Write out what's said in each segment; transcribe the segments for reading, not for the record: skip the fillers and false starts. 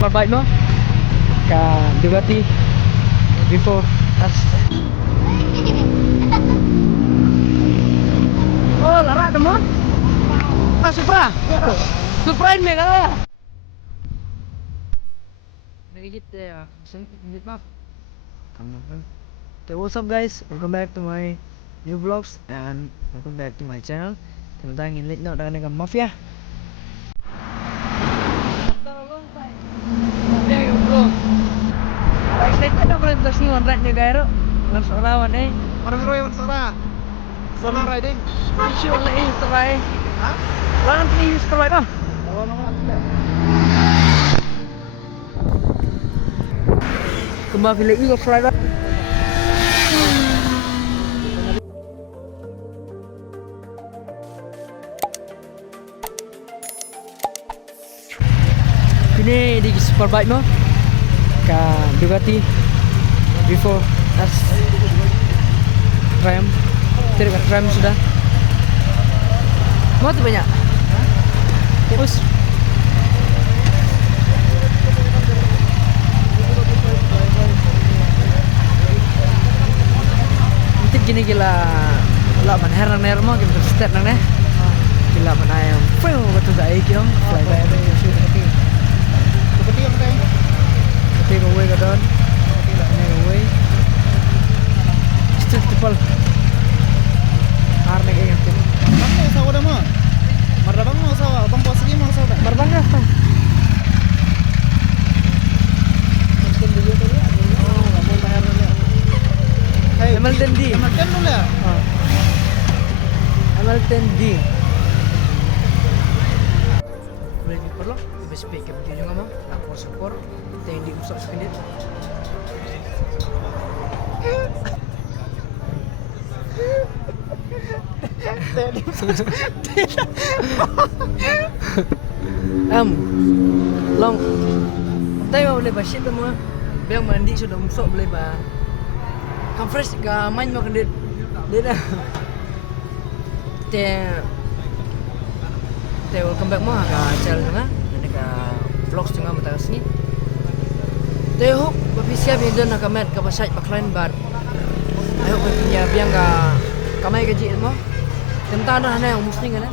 Superbike mo ka Ducati before us. Oh, lara teman. Ah, Supra. Supra ini kah? Nagigit ya. Nagigit maaf. So what's up guys? Welcome back to my new vlogs and welcome back to my channel. Tentang ini no dengan mafia. Bro. Excited na pala ito siya ride ni Gairo. Mas orawan eh. Parang bro yung sara. Solo riding. Issue na eh try. Ha? Wala nang please try pa. Tawa na nga. Kembali pilih iyo try pa. Ini di Superbike no ka Ducati before us Ram tidak Ram sudah mau tuh banyak terus nanti gini gila man heran mau gitu step nang gila man ayam betul tak ikut fly by Ketika apa tadi? take away ka doon. Take away. Still tipal. Arne kayak gitu. Bang mo usawa dah mo. Marabang mo usawa, bang po sige mo usawa dah. Berbangga tuh. Mungkin dulu tuh ya. Oh, nggak mau bayar dulu. Hey, Hamilton D. Hamilton dulu ya. Hamilton D. Boleh diperlo? Speak ke video nga mo. Lapor support. Ito hindi usap sa pinit. Long. Tayo boleh ba shit mo? Bilang mandi sudah usap boleh ba? Kam fresh ka main mo kendit. Dia Te welcome back mo ka channel nga. Vlogs tengah mata sini. They hope siap yang dah nak kamet ke pasal baklain bar. I hope punya biang ka kamai gaji mo. Tentang dah yang muslim kan.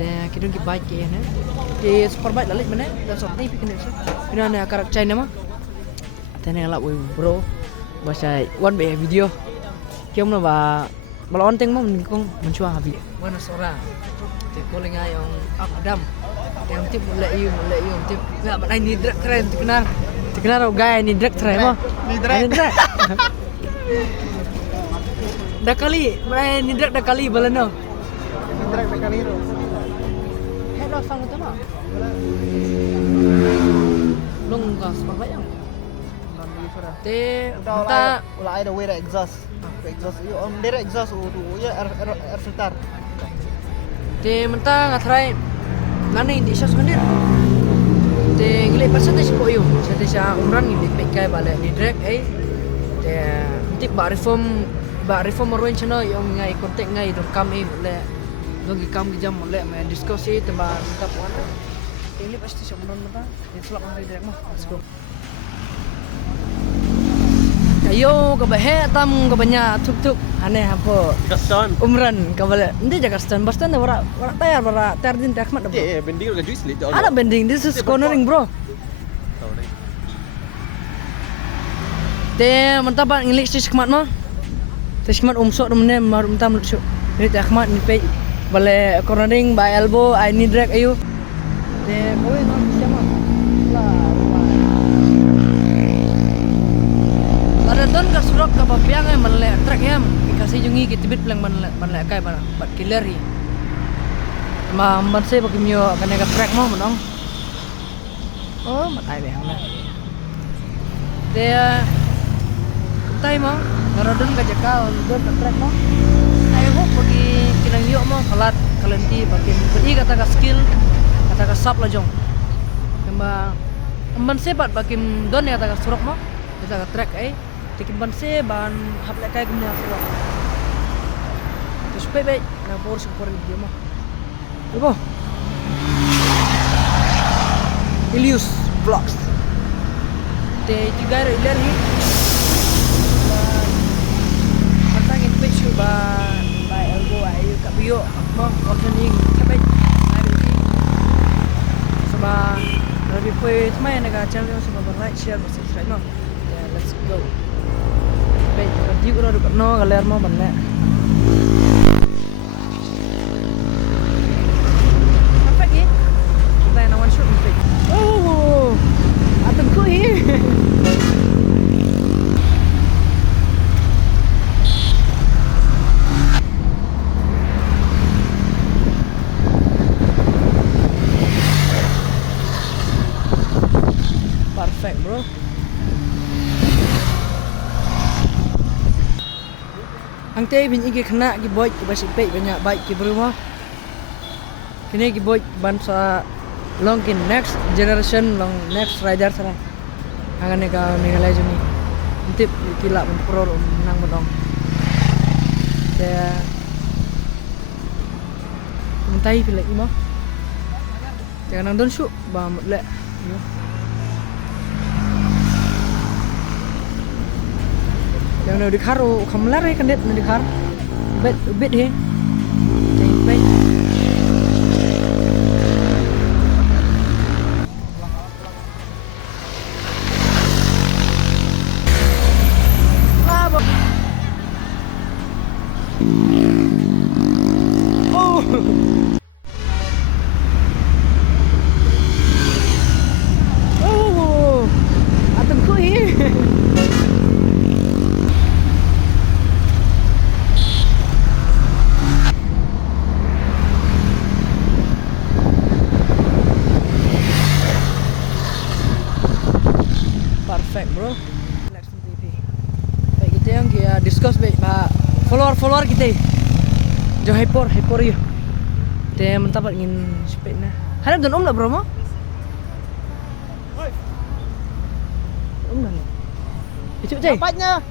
Te kidun ki bike ke ne. Di Superbike lalit mana? Dan sop ni pikir ni. Ina ne karak China mah. Tene ngalap bro. Pasal one be video. Kiam na ba balon teng mo kong mencuah habis. Mana seorang. Te calling ayong Adam. Yang tip mulai tip nggak mana ini drag keren terkenal gaya ini drag keren mah Ni drag. dah kali mana ini drag dah kali balano Drag dekat hero. head off sang itu mah long gas berbayang te kita Ulah ada wear exhaust. Exhaust you on direct exhaust ya air filter. te mentang ngatry nani di siya sendiri te ngilip percentage po yun sa siya umran ngilip kay balik ni drag te tip ba reform maruin channel yung ngai kontek ngai dong kami le dogi kam jam le me diskusi te ba tap wana ngilip pasti siya umran mata ni selap ang drag mo let's go ayo kabahe tam kabanya tuk aneh apa Custom. umran kabale hindi jaga stand basta na wala tayar din takmat bro Bending udah juice lit. ada bending this is cornering bro te mantap ngilik sih kmat mah kmat umsok rumne mar umtam lu ini takmat ni pe bale cornering by elbow I need drag ayo te boy no siapa ada ton ka surak ka babiang ay manle track yam kasi jungi kitibit lang manle kay ba bat killer hi ma man say bagimyo kanega track mo manong oh matay be hangna te tay mo karodon ka jaka don ka track mo ay ho pagi kinangyo mo kalat kalenti bakin pedi kata ka skill kata ka sap la jong kamba man say bat bakim don ya kata ka surak mo kata ka track ay tikin ban se ban haplek kay gumnya surak terus bebe na por support dia mo ibo Ilius Vlogs Te tiga ilar hi. Matangin picture ba elbow ayu kabiyo mo opening kabay. Saba lebih pay tmay naga channel saba like share subscribe no. Yeah, let's go. Baik, di udah dekat no galer mo banne. Apa lagi? Kita yang one shot nih. Oh, atengku ini. Perfect, bro. Ang teh bin igi kena gi boy ki basi pe banyak baik ki berumah. Kini gi boy bansa long ki next generation long next rider sana. Angan nega nega juni. Intip kila pro menang bedong. Saya mentai pilih ima. Jangan nang don shoot ba le. Yang nak dikar, kamu lari kan det nak dikar, bet he, jangan bet. Oh, atengku he. Perfect, bro. Relax TV. Baik kita yang kita discuss baik ba follower kita. Jo hyper you. Kita mentapat ingin speed na. Harap dan lah bro mo. Lah. Itu cai. Dapatnya.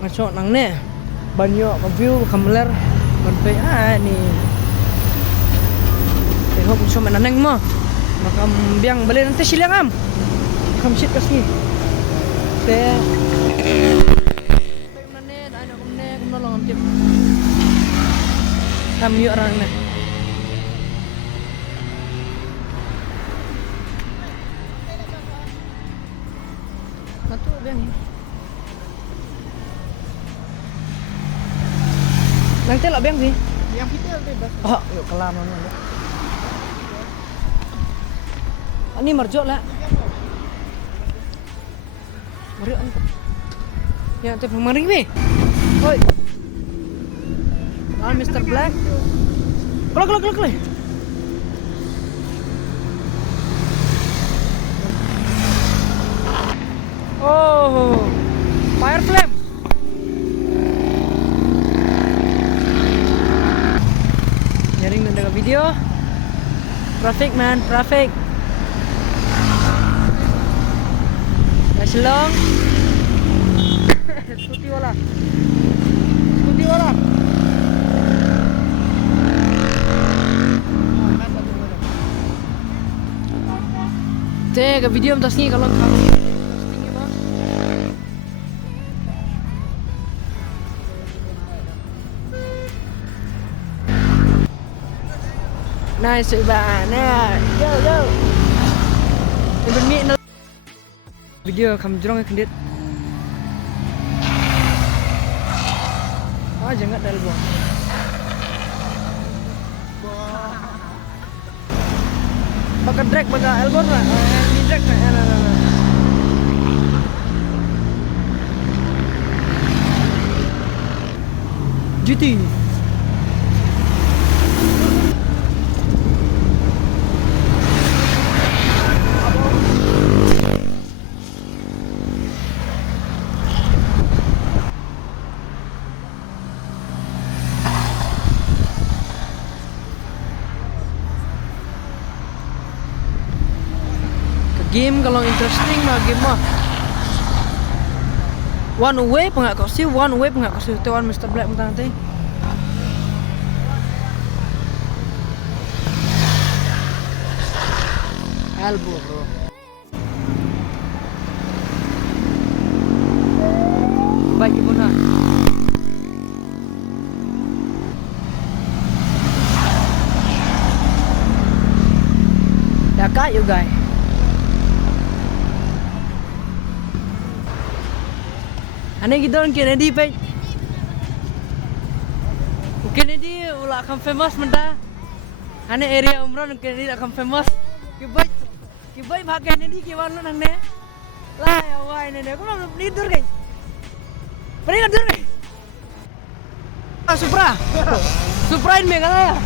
Masuk nang ne. Banyak view kameler banpe ni. Tengok musuh mana neng mo. Makam biang balik nanti silang am. Kam shit kasi. Te. Mana ada kumne kumnolong antip. Kam yuk orang na. Matu biang ni. Nanti lah biang sih. Yang kita bebas. Oh, yuk kelam mana. Ini merjok lah. Mari an. Ya, tu pemaring be. Oi. Mr. Black. Kelak. Oh. Fire flame. Nyaring dengan video. Traffic man, traffic. Long scooty wala te video am tasni kalau kamu nice bạn yo bên video kamu jorong kendit. Ah jangan dalbo. Pakai drag baga elbow lah. Ni drag na. GT. Game kalau interesting mah game mah one way pengak kursi tuan Mr. Black mentang teh elbow bro baik ibu nak. Dah kayu guys. Ane kita orang Kennedy pe. Kennedy ulah akan famous menda. Ane area umrah Kennedy akan famous. Kibai भाग Kennedy ke warna nang ne. Lah ya wah ini ne. Kau belum tidur guys. Pernah tidur guys. Supra ini megala ya.